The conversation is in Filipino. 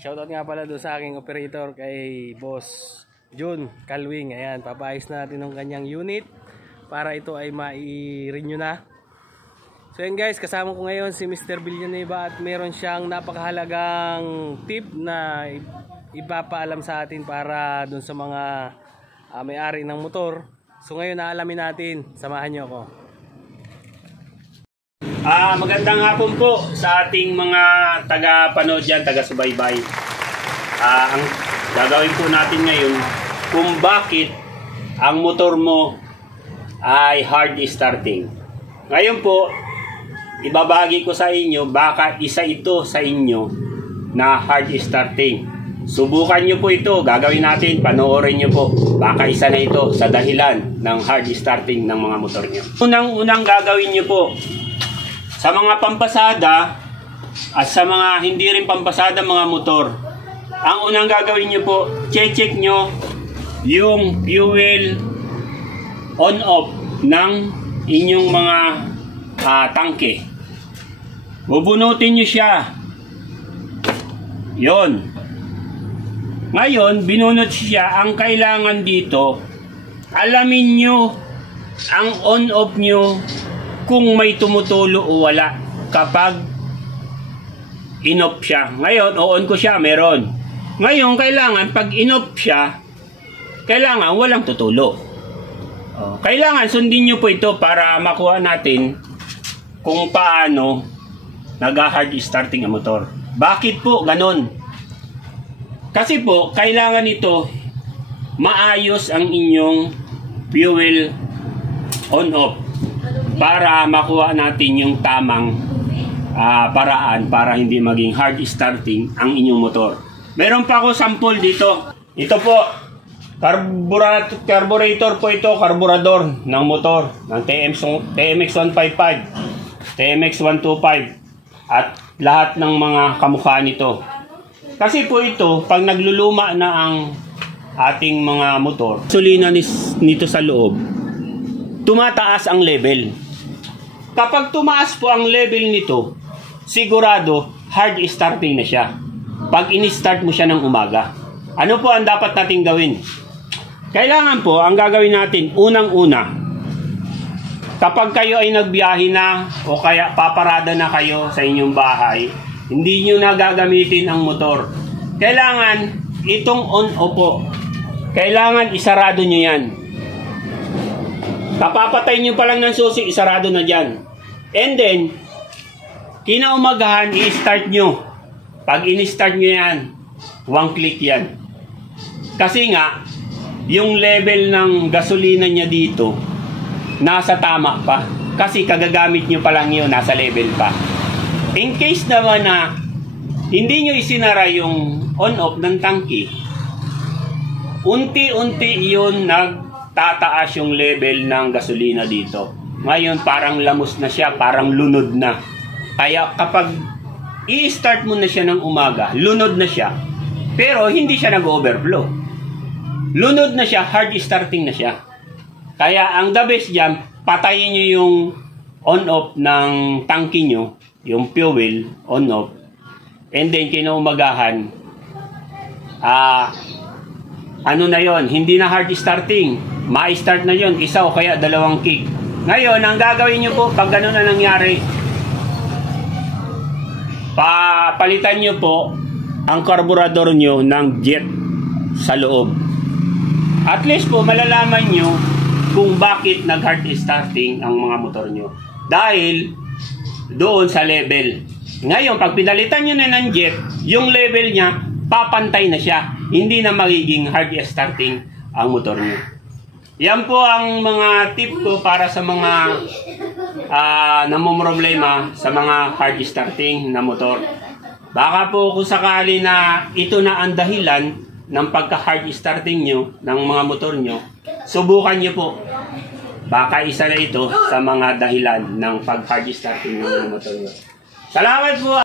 Shoutout nga pala doon sa aking operator kay Boss Jun Calwing. Ayan, papaayos na natin ng kanyang unit para ito ay mai-renew na. So yan guys, kasama ko ngayon si Mr. Villanueva at meron siyang napakahalagang tip na ipapaalam sa atin para doon sa mga may-ari ng motor. So ngayon naalamin natin, samahan niyo ako. Magandang hapon po sa ating mga taga-panood dyan, taga-subaybay. Ang gagawin po natin ngayon kung bakit ang motor mo ay hard starting. Ngayon po, ibabahagi ko sa inyo baka isa ito sa inyo na hard starting. Subukan nyo po ito, gagawin natin, panoorin nyo po. Baka isa na ito sa dahilan ng hard starting ng mga motor nyo. Unang gagawin nyo po, sa mga pampasada at sa mga hindi rin pampasada mga motor, ang unang gagawin nyo po, check nyo yung fuel on-off ng inyong mga tangke. Bubunutin nyo siya. Yon. Ngayon, binunot siya. Ang kailangan dito, alamin nyo ang on-off nyo kung may tumutulo o wala kapag in-off siya. Ngayon, on ko siya, meron. Ngayon, kailangan pag in-off siya, kailangan walang tutulo. Kailangan sundin nyo po ito para makuha natin kung paano nag-hard starting ang motor. Bakit po ganon? Kasi po, kailangan ito maayos ang inyong fuel on-off para makuha natin yung tamang paraan para hindi maging hard starting ang inyong motor. Meron pa ako sample dito. Ito po, carburetor po ito, carburador ng motor ng TMX155, TMX125 at lahat ng mga kamukha nito. Kasi po ito, pag nagluluma na ang ating mga motor, gasolina nito sa loob, tumataas ang level. Kapag tumaas po ang level nito, sigurado hard starting na siya. Pag in-start mo siya ng umaga. Ano po ang dapat natin gawin? Kailangan po, ang gagawin natin, unang-una, kapag kayo ay nagbiyahe na o kaya paparada na kayo sa inyong bahay, hindi nyo na gagamitin ang motor. Kailangan itong on-off po. Kailangan isarado nyo yan. Kapapatay nyo pa lang ng susi, isarado na dyan. And then, kinaumagahan, i-start nyo. Pag in-start nyo yan, one click yan. Kasi nga, yung level ng gasolina niya dito, nasa tama pa. Kasi kagagamit nyo pa lang yun, nasa level pa. In case naman na hindi nyo isinara yung on-off ng tangke, unti-unti yun nagtataas yung level ng gasolina dito. Ngayon parang lamos na siya, parang lunod na. Kaya kapag i-start mo na siya ng umaga, lunod na siya. Pero hindi siya nag-overflow. Lunod na siya, hard starting na siya. Kaya ang the best dyan, patayin nyo yung on-off ng tangke nyo, yung fuel on-off. And then kinaumagahan, ano na yon, hindi na hard starting. Ma-start na yon, isa o kaya dalawang kick. Ngayon, ang gagawin nyo po, pag gano'n na nangyari, palitan nyo po ang carburetor nyo ng jet sa loob. At least po, malalaman nyo kung bakit nag-hard starting ang mga motor nyo. Dahil doon sa level. Ngayon, pag pinalitan nyo na ng jet, yung level niya, papantay na siya. Hindi na magiging hard starting ang motor nyo. Yan po ang mga tip ko para sa mga namumroblema sa mga hard starting na motor. Baka po kung sakali na ito na ang dahilan ng pagka-hard starting nyo ng mga motor nyo, subukan nyo po. Baka isa na ito sa mga dahilan ng pag-hard starting ng mga motor nyo. Salamat po!